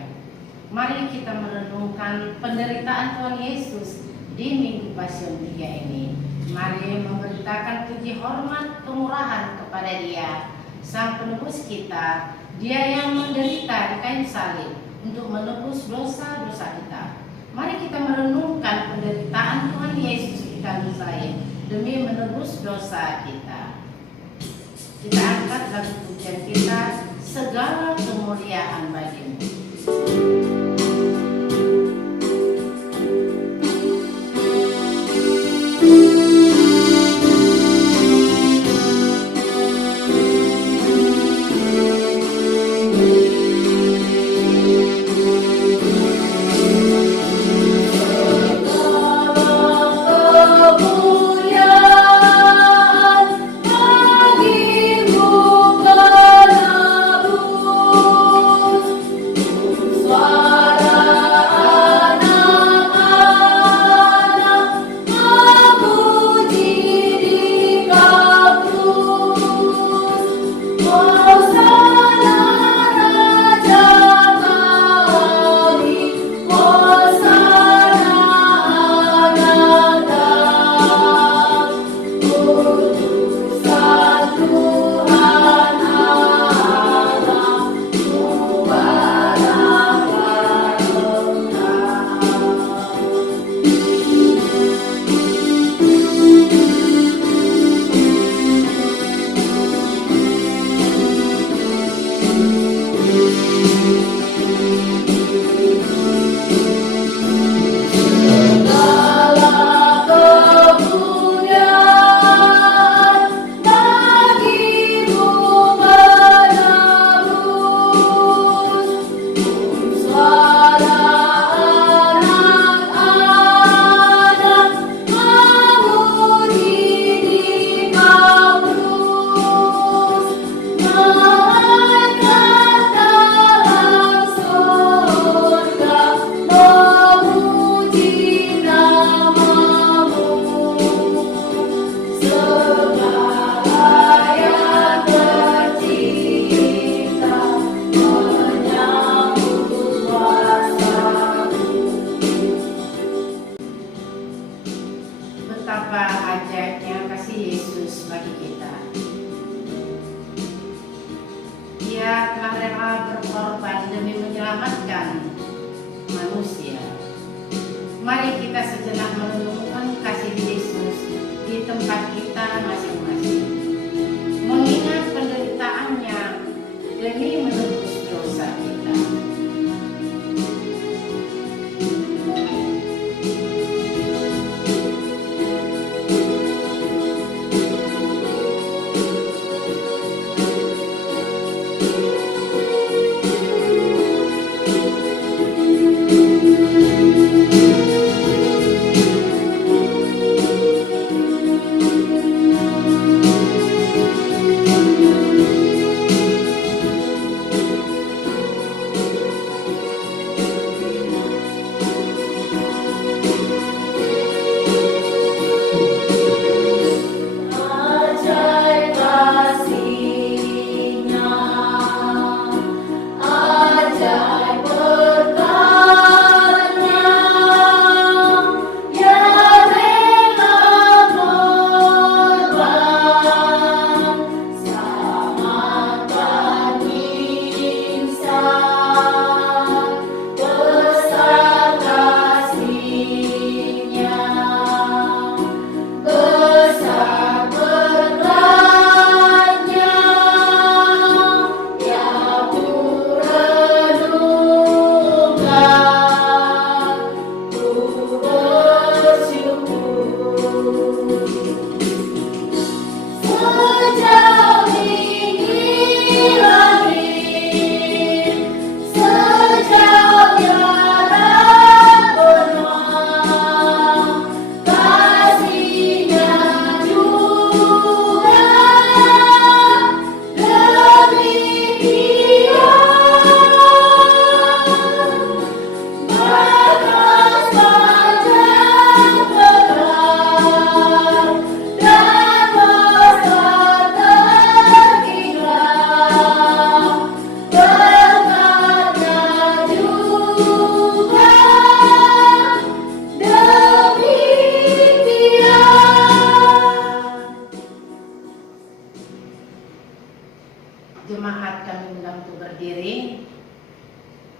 Maria. Mari kita merenungkan penderitaan Tuhan Yesus di Minggu Pasion 3 ini. Mari memberitakan puji hormat kemurahan kepada Dia, Sang Penebus kita, Dia yang menderita di kayu salib untuk menebus dosa-dosa kita. Mari kita merenungkan penderitaan Tuhan Yesus di kayu salib demi menebus dosa kita. Kita angkat lagu pujian kita, segala kemuliaan bagimu. Mari kita sejenak merenungkan kasih Yesus di tempat kita masing-masing, mengingat penderitaannya demi menebus dosa kita.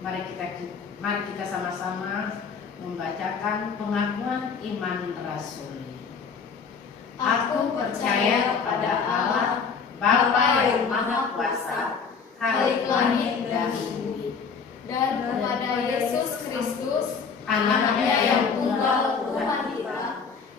Mari kita sama-sama membacakan pengakuan iman rasuli. Aku percaya kepada Allah, Bapa yang Maha Kuasa, Khalik langit dan bumi, dan kepada Yesus Kristus, Anaknya yang tunggal Tuhan kita,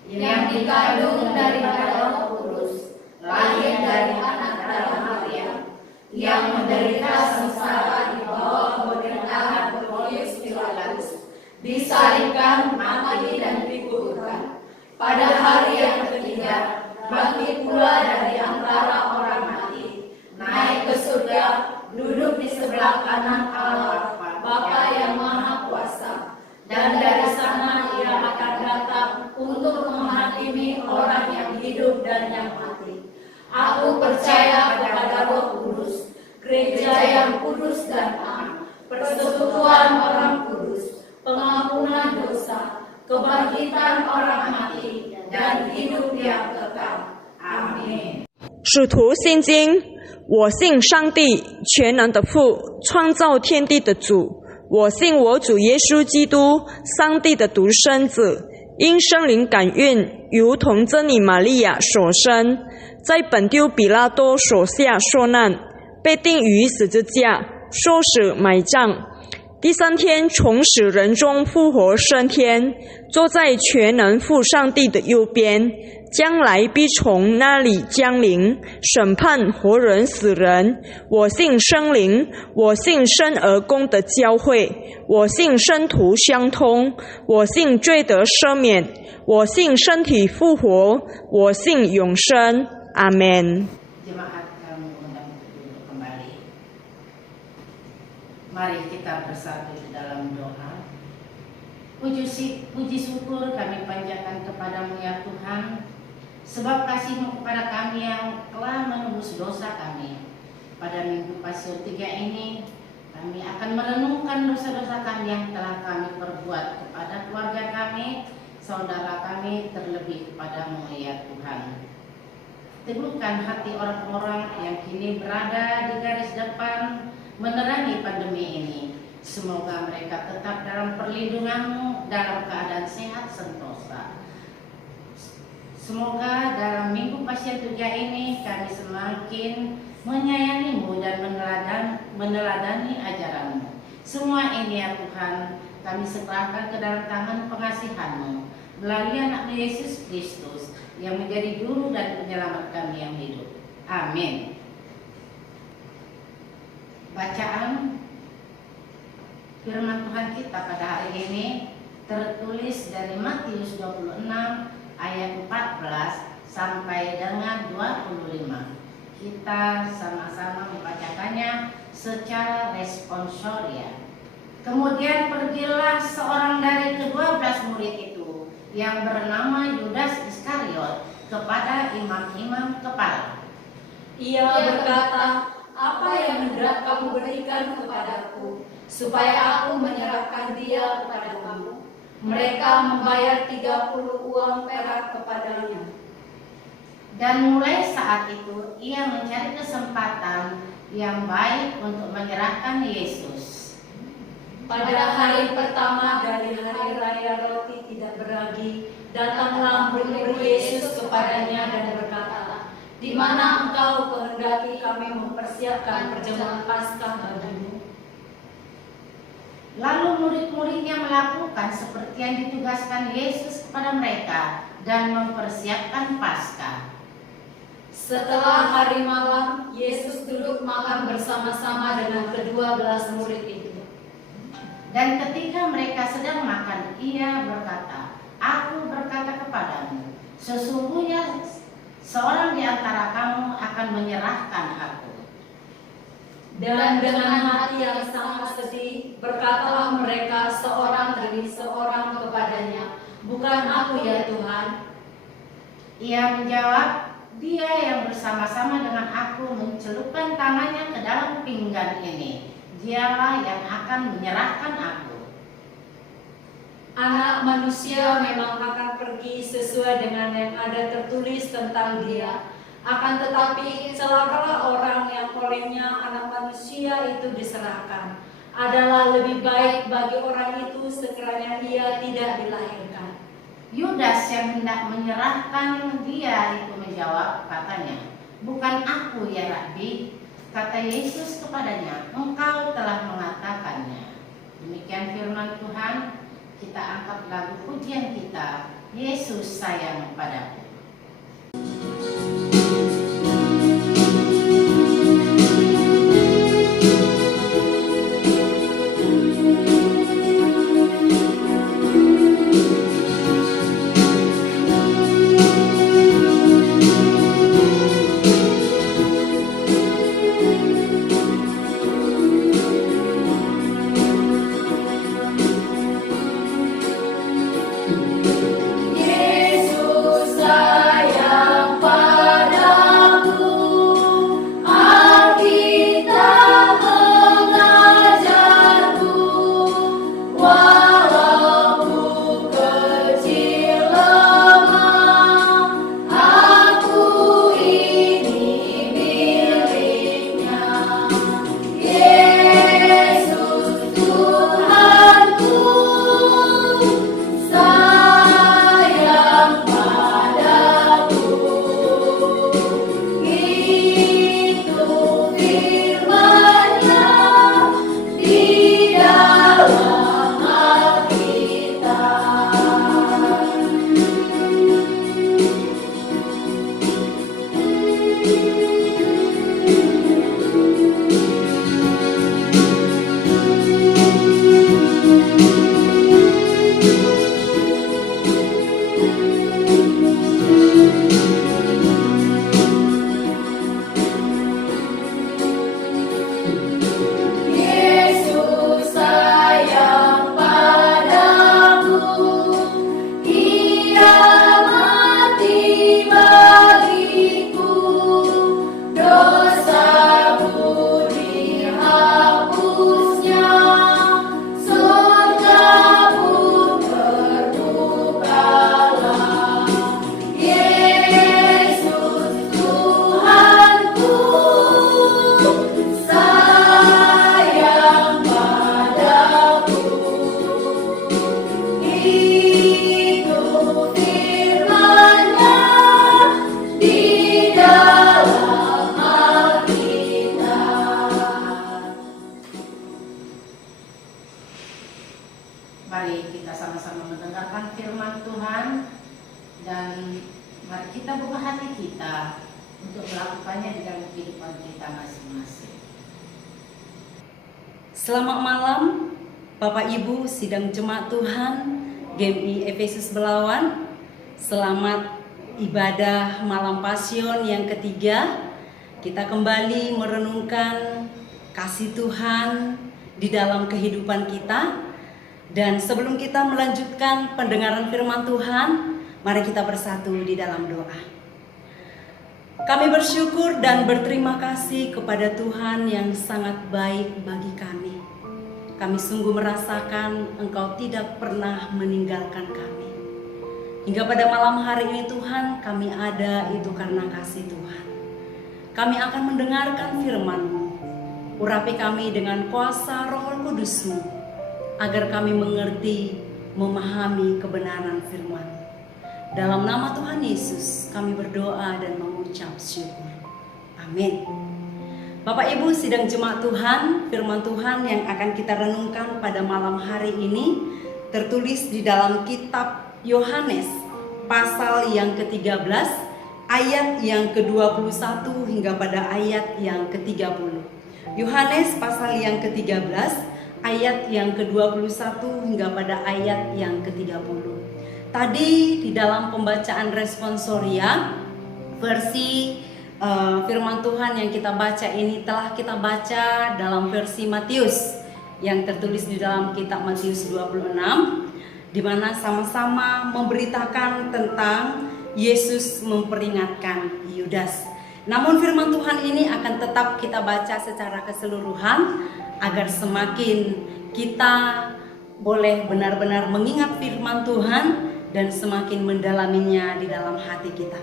yang dikandung daripada Roh Kudus, lahir dari anak darah Maria, yang menderita sengsara di bawah pemerintahan Pontius Pilatus, disalibkan, mati dan dikuburkan. Pada hari yang ketiga, bangkit pula dari antara orang mati, naik ke surga, duduk di sebelah kanan Allah Bapa yang Maha Kuasa, dan dari sana Ia akan datang untuk menghakimi orang yang hidup dan yang mati. Aku percaya kepada Roh Kudus, gereja yang kudus dan am, persekutuan orang kudus, pengampunan dosa, kebangkitan orang mati, dan hidup yang kekal. Amin. 使徒信经，我信上帝全能的父，创造天地的主。我信我主耶稣基督，上帝的独生子，因圣灵感孕，如同真理玛利亚所生，在本丢比拉多手下受难，被钉于十字架，受死埋葬。第三天从死人中复活升天，坐在全能父上帝的右边，将来必从那里降临，审判活人死人。我信圣灵，我信生而公的教会，我信圣徒相通，我信罪得赦免，我信身体复活，我信永生。阿们。 Jemaat kami undang duduk kembali. Mari kita bersatu di dalam doa. Puji syukur kami panjatkan kepadamu ya Tuhan, sebab kasih-Mu kepada kami yang telah menembus dosa kami. Pada Minggu Pasion 3 ini, kami akan merenungkan dosa-dosa kami yang telah kami perbuat kepada keluarga kami, saudara kami, terlebih kepadamu ya Tuhan. Teguhkan hati orang-orang yang kini berada di garis depan menerangi pandemi ini. Semoga mereka tetap dalam perlindungan-Mu dalam keadaan sehat sentosa. Semoga dalam Minggu Pasion 3 ini kami semakin menyayangi-Mu dan meneladani ajaran-Mu. Semua ini ya Tuhan, kami serahkan ke dalam tangan pengasihan-Mu melalui anak Yesus Kristus yang menjadi juru dan penyelamat kami yang hidup. Amin. Bacaan firman Tuhan kita pada hari ini tertulis dari Matius 26 ayat 14 sampai dengan 25. Kita sama-sama membacakannya secara responsoria. Kemudian pergilah seorang dari ke-12 murid itu yang bernama Yudas Iskariot kepada imam-imam kepala. Ia berkata, "Apa yang hendak kamu berikan kepadaku, supaya aku menyerahkan dia kepada kamu?" Mereka membayar 30 uang perak kepadanya. Dan mulai saat itu ia mencari kesempatan yang baik untuk menyerahkan Yesus. Pada hari pertama dari hari raya roti tidak beragi, datanglah murid Yesus kepadanya dan berkata, "Di mana engkau kehendaki kami mempersiapkan perjamuan Paskah bagimu?" Lalu murid-muridnya melakukan seperti yang ditugaskan Yesus kepada mereka dan mempersiapkan Paskah. Setelah hari malam, Yesus duduk makan bersama-sama dengan ke-12 murid itu. Dan ketika mereka sedang makan, ia berkata, "Aku berkata kepadamu, sesungguhnya seorang di antara kamu akan menyerahkan aku." Dan dengan hati yang sangat sedih, berkatalah mereka seorang demi seorang kepadanya, "Bukan aku ya Tuhan." Ia menjawab, "Dia yang bersama-sama dengan aku mencelupkan tangannya ke dalam pinggan ini, dialah yang akan menyerahkan aku." Anak manusia memang akan pergi sesuai dengan yang ada tertulis tentang dia. Akan tetapi celakalah orang yang olehnya anak manusia itu diserahkan. adalah lebih baik bagi orang itu sekiranya ia tidak dilahirkan. Yudas yang hendak menyerahkan dia itu menjawab, katanya, "Bukan aku ya Rabbi." Kata Yesus kepadanya, "Engkau telah mengatakannya." Demikian firman Tuhan. Kita angkat lagu pujian kita, Yesus sayang padaku. Yesus kita buka hati kita untuk melakukannya di dalam kehidupan kita masing-masing. Selamat malam Bapak Ibu sidang jemaat Tuhan GMI Efesus Belawan. Selamat ibadah malam Pasion yang ketiga. Kita kembali merenungkan kasih Tuhan di dalam kehidupan kita. Dan sebelum kita melanjutkan pendengaran firman Tuhan, mari kita bersatu di dalam doa. Kami bersyukur dan berterima kasih kepada Tuhan yang sangat baik bagi kami. Kami sungguh merasakan Engkau tidak pernah meninggalkan kami. Hingga pada malam hari ini Tuhan, kami ada itu karena kasih Tuhan. Kami akan mendengarkan firman-Mu. Urapi kami dengan kuasa Roh Kudus-Mu, agar kami mengerti, memahami kebenaran firman. Dalam nama Tuhan Yesus kami berdoa dan mengucap syukur. Amin. Bapak Ibu sidang jemaat Tuhan, firman Tuhan yang akan kita renungkan pada malam hari ini tertulis di dalam kitab Yohanes pasal yang ke-13 ayat yang ke-21 hingga pada ayat yang ke-30. Yohanes pasal yang ke-13 ayat yang ke-21 hingga pada ayat yang ke-30. Tadi di dalam pembacaan responsoria versi firman Tuhan yang kita baca ini telah kita baca dalam versi Matius yang tertulis di dalam kitab Matius 26, di mana sama-sama memberitakan tentang Yesus memperingatkan Yudas. Namun firman Tuhan ini akan tetap kita baca secara keseluruhan agar semakin kita boleh benar-benar mengingat firman Tuhan dan semakin mendalaminya di dalam hati kita.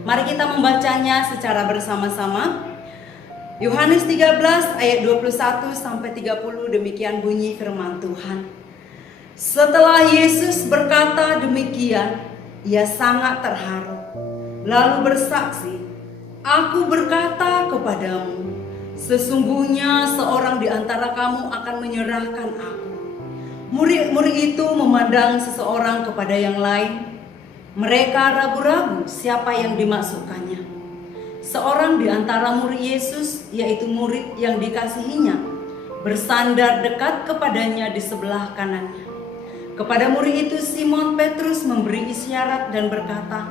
Mari kita membacanya secara bersama-sama. Yohanes 13 ayat 21 sampai 30, demikian bunyi firman Tuhan. Setelah Yesus berkata demikian, ia sangat terharu, lalu bersaksi, "Aku berkata kepadamu, sesungguhnya seorang di antara kamu akan menyerahkan aku." Murid-murid itu memandang seseorang kepada yang lain. Mereka ragu-ragu siapa yang dimaksudkannya. Seorang di antara murid Yesus, yaitu murid yang dikasihinya, bersandar dekat kepadanya di sebelah kanannya. Kepada murid itu Simon Petrus memberi isyarat dan berkata,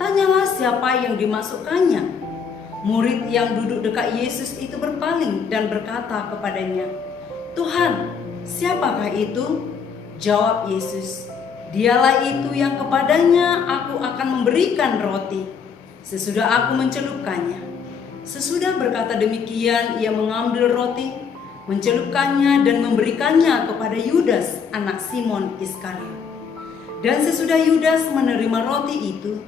"Tanyalah siapa yang dimaksudkannya." Murid yang duduk dekat Yesus itu berpaling dan berkata kepadanya, "Tuhan, siapakah itu?" Jawab Yesus, "Dialah itu yang kepadanya aku akan memberikan roti sesudah aku mencelupkannya." Sesudah berkata demikian, ia mengambil roti, mencelupkannya dan memberikannya kepada Yudas, anak Simon Iskariot. Dan sesudah Yudas menerima roti itu,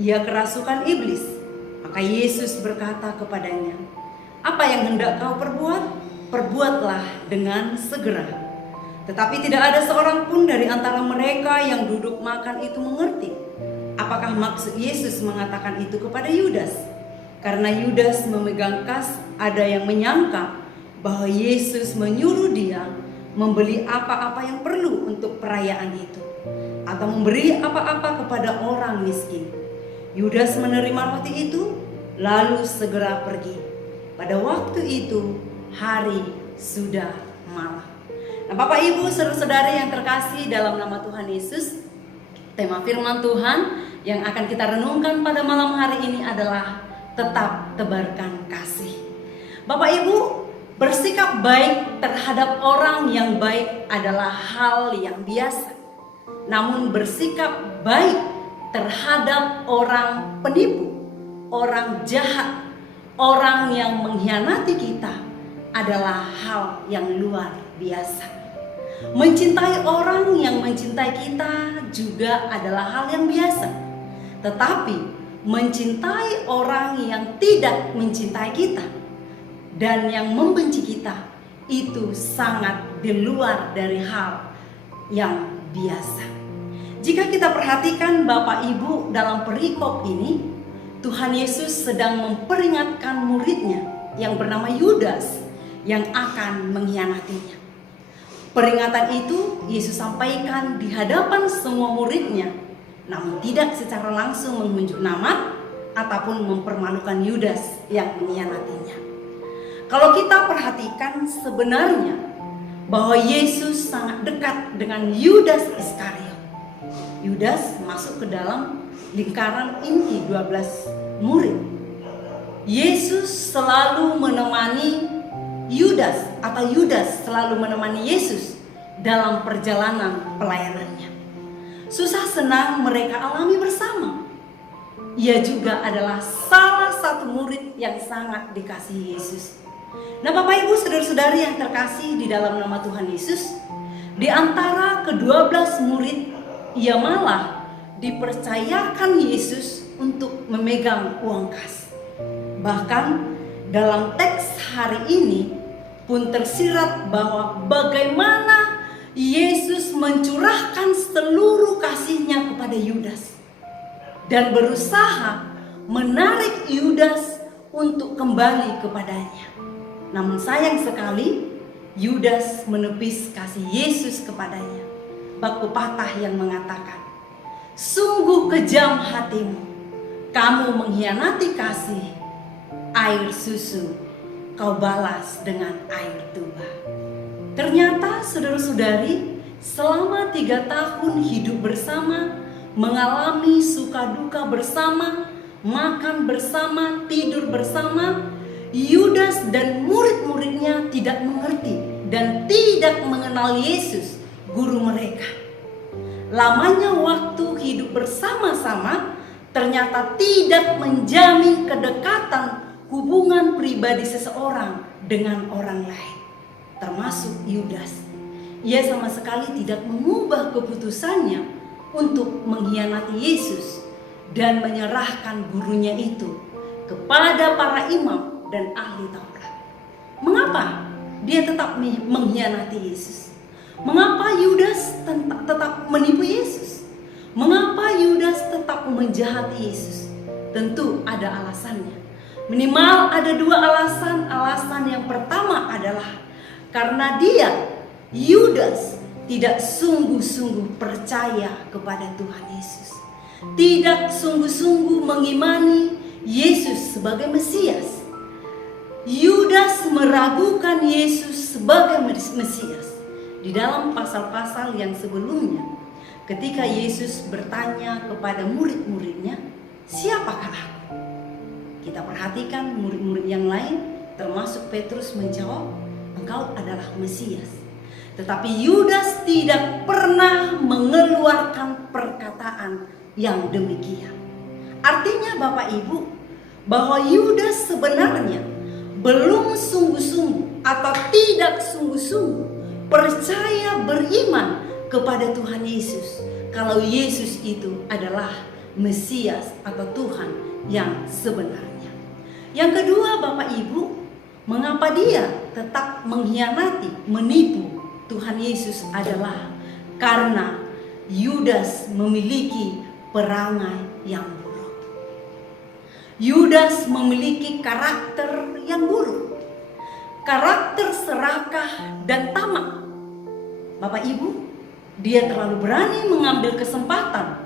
ia kerasukan iblis. Maka Yesus berkata kepadanya, "Apa yang hendak kau perbuat? Perbuatlah dengan segera." Tetapi tidak ada seorang pun dari antara mereka yang duduk makan itu mengerti apakah maksud Yesus mengatakan itu kepada Yudas. Karena Yudas memegang kas, ada yang menyangka bahwa Yesus menyuruh dia membeli apa-apa yang perlu untuk perayaan itu, atau memberi apa-apa kepada orang miskin. Yudas menerima roti itu, lalu segera pergi. Pada waktu itu, hari sudah malam. Nah, Bapak Ibu, saudara-saudari yang terkasih dalam nama Tuhan Yesus, tema firman Tuhan yang akan kita renungkan pada malam hari ini adalah tetap tebarkan kasih. Bapak Ibu, bersikap baik terhadap orang yang baik adalah hal yang biasa. Namun bersikap baik terhadap orang penipu, orang jahat, orang yang mengkhianati kita adalah hal yang luar biasa. Mencintai orang yang mencintai kita juga adalah hal yang biasa. Tetapi mencintai orang yang tidak mencintai kita dan yang membenci kita itu sangat di luar dari hal yang biasa. Jika kita perhatikan Bapak Ibu dalam perikop ini, Tuhan Yesus sedang memperingatkan muridnya yang bernama Yudas yang akan mengkhianatinya. Peringatan itu Yesus sampaikan di hadapan semua muridnya, namun tidak secara langsung menunjuk nama ataupun mempermalukan Yudas yang mengkhianatinya. Kalau kita perhatikan sebenarnya bahwa Yesus sangat dekat dengan Yudas Iskariot. Yudas masuk ke dalam lingkaran inti 12 murid. Yesus selalu menemani Yudas atau Yudas selalu menemani Yesus dalam perjalanan pelayanannya. Susah senang mereka alami bersama. Ia juga adalah salah satu murid yang sangat dikasihi Yesus. Nah, Bapak Ibu, saudara-saudari yang terkasih di dalam nama Tuhan Yesus, di antara ke-12 murid, ia malah dipercayakan Yesus untuk memegang uang kas. Bahkan dalam teks hari ini pun tersirat bahwa bagaimana Yesus mencurahkan seluruh kasihnya kepada Yudas dan berusaha menarik Yudas untuk kembali kepadanya. Namun sayang sekali Yudas menepis kasih Yesus kepadanya. Bab pepatah yang mengatakan, "Sungguh kejam hatimu, kamu mengkhianati kasih, air susu kau balas dengan air tuba." Ternyata saudara-saudari, selama 3 tahun hidup bersama, mengalami suka duka bersama, makan bersama, tidur bersama, Yudas dan murid-muridnya tidak mengerti dan tidak mengenal Yesus, guru mereka. Lamanya waktu hidup bersama-sama ternyata tidak menjamin kedekatan hubungan pribadi seseorang dengan orang lain, termasuk Yudas. Ia sama sekali tidak mengubah keputusannya untuk mengkhianati Yesus dan menyerahkan gurunya itu kepada para imam dan ahli Taurat. Mengapa dia tetap mengkhianati Yesus? Mengapa Yudas tetap menipu Yesus? Mengapa Yudas tetap menjahati Yesus? Tentu ada alasannya. Minimal ada dua alasan. Alasan yang pertama adalah karena Yudas tidak sungguh-sungguh percaya kepada Tuhan Yesus. Tidak sungguh-sungguh mengimani Yesus sebagai Mesias. Yudas meragukan Yesus sebagai Mesias. Di dalam pasal-pasal yang sebelumnya, ketika Yesus bertanya kepada murid-muridnya, "Siapakah aku?" Kita perhatikan murid-murid yang lain, termasuk Petrus, menjawab, "Engkau adalah Mesias." Tetapi Yudas tidak pernah mengeluarkan perkataan yang demikian. Artinya Bapak Ibu, bahwa Yudas sebenarnya belum sungguh-sungguh atau tidak sungguh-sungguh percaya beriman kepada Tuhan Yesus. Kalau Yesus itu adalah Mesias atau Tuhan yang sebenarnya. Yang kedua Bapak Ibu, mengapa dia tetap mengkhianati, menipu Tuhan Yesus adalah karena Yudas memiliki perangai yang buruk. Yudas memiliki karakter yang buruk. Karakter serakah dan tamak. Bapak Ibu, dia terlalu berani mengambil kesempatan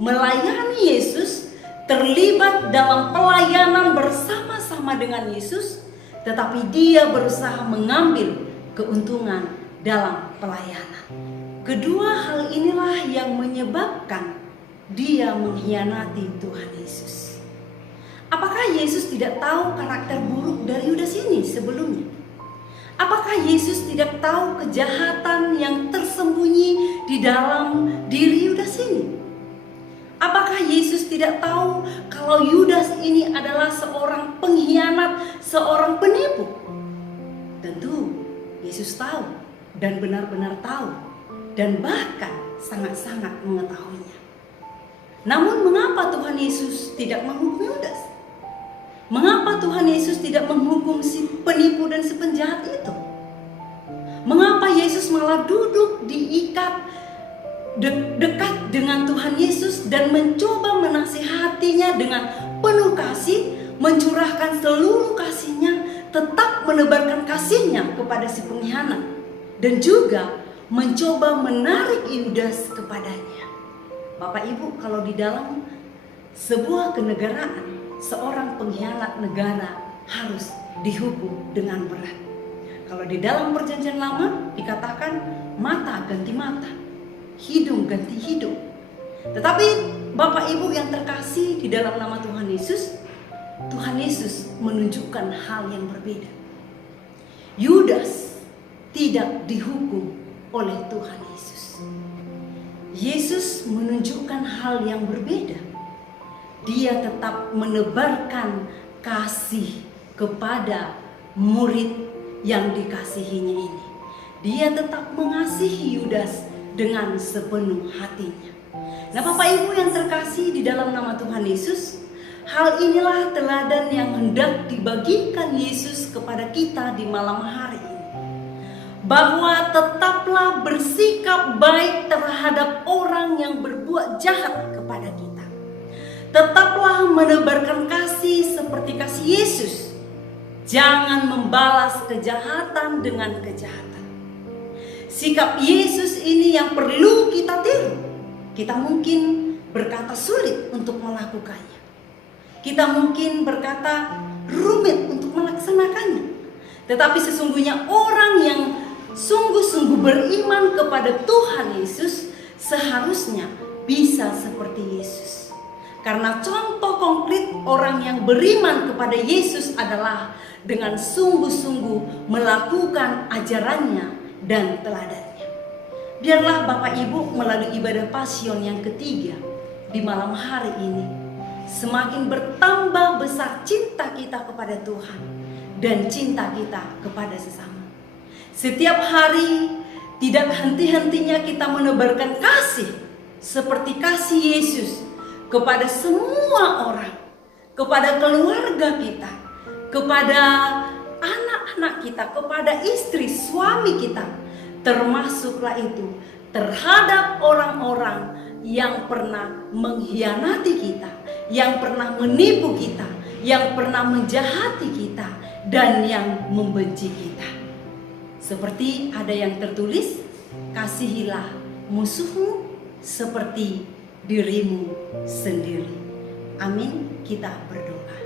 melayani Yesus, terlibat dalam pelayanan bersama-sama dengan Yesus, tetapi dia berusaha mengambil keuntungan dalam pelayanan. Kedua hal inilah yang menyebabkan dia mengkhianati Tuhan Yesus. Apakah Yesus tidak tahu karakter buruk dari Yudas ini sebelumnya? Apakah Yesus tidak tahu kejahatan yang tersembunyi di dalam diri Yudas ini? Apakah Yesus tidak tahu kalau Yudas ini adalah seorang pengkhianat, seorang penipu? Tentu Yesus tahu dan benar-benar tahu dan bahkan sangat-sangat mengetahuinya. Namun mengapa Tuhan Yesus tidak menghukum Yudas? Mengapa Tuhan Yesus tidak menghukum si penipu dan si penjahat itu? Mengapa Yesus malah duduk diikat dekat dengan Tuhan Yesus dan mencoba menasihatinya dengan penuh kasih, mencurahkan seluruh kasihnya, tetap menebarkan kasihnya kepada si pengkhianat, dan juga mencoba menarik Yudas kepadanya. Bapak Ibu, kalau di dalam sebuah kenegaraan, seorang pengkhianat negara harus dihukum dengan berat. Kalau di dalam perjanjian lama dikatakan mata ganti mata, hidung ganti hidung. Tetapi Bapak Ibu yang terkasih di dalam nama Tuhan Yesus menunjukkan hal yang berbeda. Yudas tidak dihukum oleh Tuhan Yesus. Yesus menunjukkan hal yang berbeda. Dia tetap menebarkan kasih kepada murid yang dikasihinya ini. Dia tetap mengasihi Yudas dengan sepenuh hatinya. Nah Bapak Ibu yang terkasih di dalam nama Tuhan Yesus, hal inilah teladan yang hendak dibagikan Yesus kepada kita di malam hari ini. Bahwa tetaplah bersikap baik terhadap orang yang berbuat jahat kepada kita. Tetaplah menebarkan kasih seperti kasih Yesus. Jangan membalas kejahatan dengan kejahatan. Sikap Yesus ini yang perlu kita tiru. Kita mungkin berkata sulit untuk melakukannya. Kita mungkin berkata rumit untuk melaksanakannya. Tetapi sesungguhnya orang yang sungguh-sungguh beriman kepada Tuhan Yesus seharusnya bisa seperti Yesus. Karena contoh konkret orang yang beriman kepada Yesus adalah dengan sungguh-sungguh melakukan ajarannya dan teladannya. Biarlah Bapak Ibu melalui ibadah Pasion yang ketiga di malam hari ini semakin bertambah besar cinta kita kepada Tuhan dan cinta kita kepada sesama. Setiap hari tidak henti-hentinya kita menebarkan kasih seperti kasih Yesus kepada semua orang, kepada keluarga kita, kepada anak-anak kita, kepada istri, suami kita, termasuklah itu terhadap orang-orang yang pernah mengkhianati kita, yang pernah menipu kita, yang pernah menjahati kita, dan yang membenci kita. Seperti ada yang tertulis, kasihilah musuhmu seperti dirimu sendiri. Amin. Kita berdoa.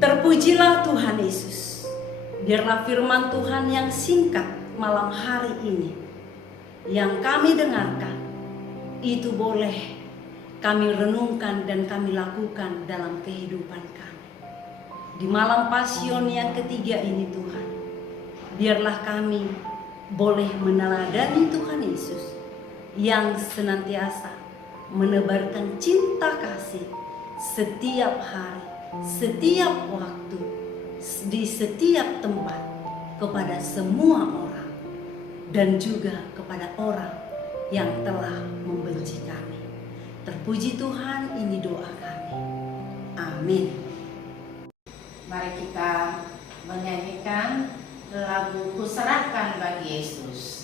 Terpujilah Tuhan Yesus. Biarlah firman Tuhan yang singkat malam hari ini yang kami dengarkan itu boleh kami renungkan dan kami lakukan dalam kehidupan kami. Di malam Pasion yang ketiga ini Tuhan, biarlah kami boleh meneladani Tuhan Yesus yang senantiasa menebarkan cinta kasih setiap hari, setiap waktu, di setiap tempat kepada semua orang dan juga kepada orang yang telah membenci kami. Terpuji Tuhan, ini doa kami. Amin. Mari kita menyanyikan lagu Kuserahkan Bagi Yesus.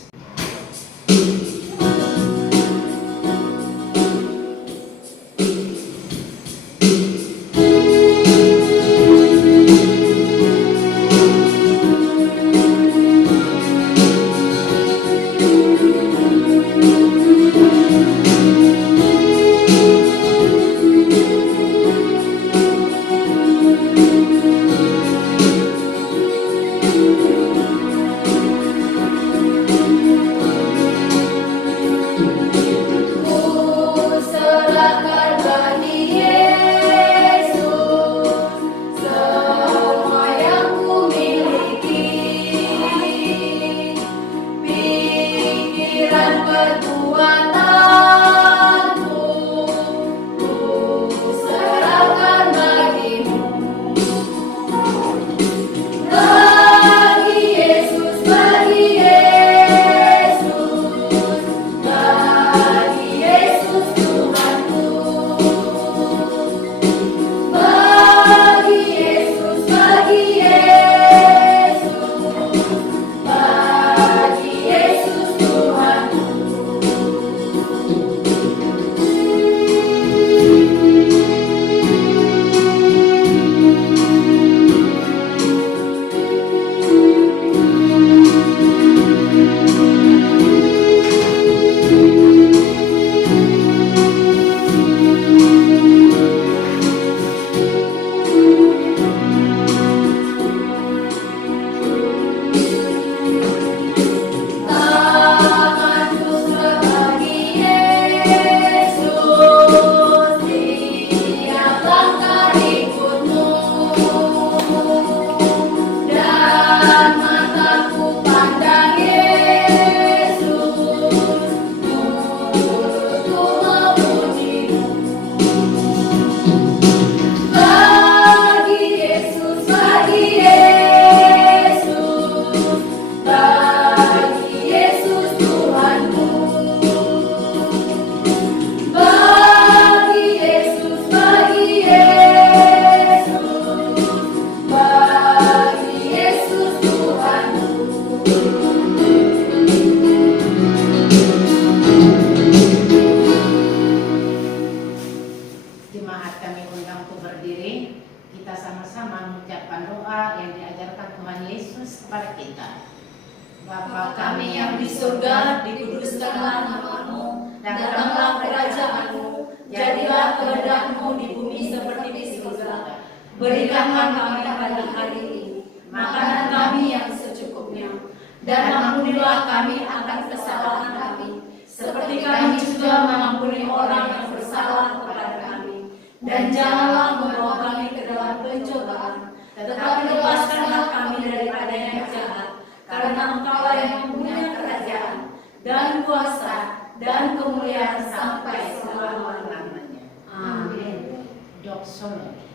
Bapa kami yang di surga, dikuduskanlah nama-Mu, datanglah kerajaan-Mu, jadilah kehendak-Mu di bumi seperti di surga. Berikanlah kami pada hari ini makanan kami yang secukupnya, dan ampunilah kami akan kesalahan kami, seperti kami juga mengampuni orang yang bersalah kepada kami. Dan janganlah membawa kami ke dalam pencobaan, tetapi lepaskanlah kami daripada yang jahat. Karena Engkaulah yang mempunyai kerajaan dan kuasa dan kemuliaan sampai selama-lamanya. Amin. Doxology.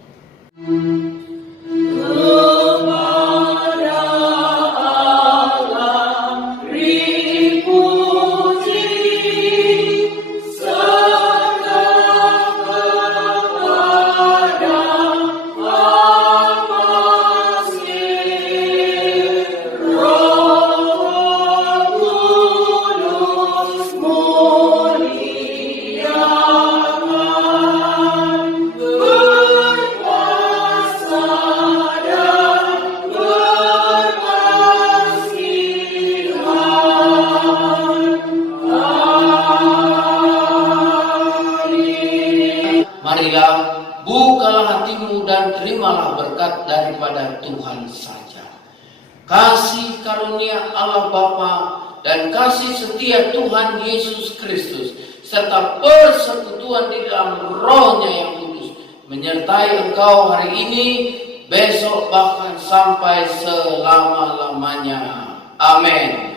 Kepada Allah Marilah, bukalah hatimu dan terimalah berkat daripada Tuhan saja. Kasih karunia Allah Bapa dan kasih setia Tuhan Yesus Kristus serta persekutuan di dalam Roh-Nya yang kudus menyertai engkau hari ini, besok, bahkan sampai selama-lamanya. Amin.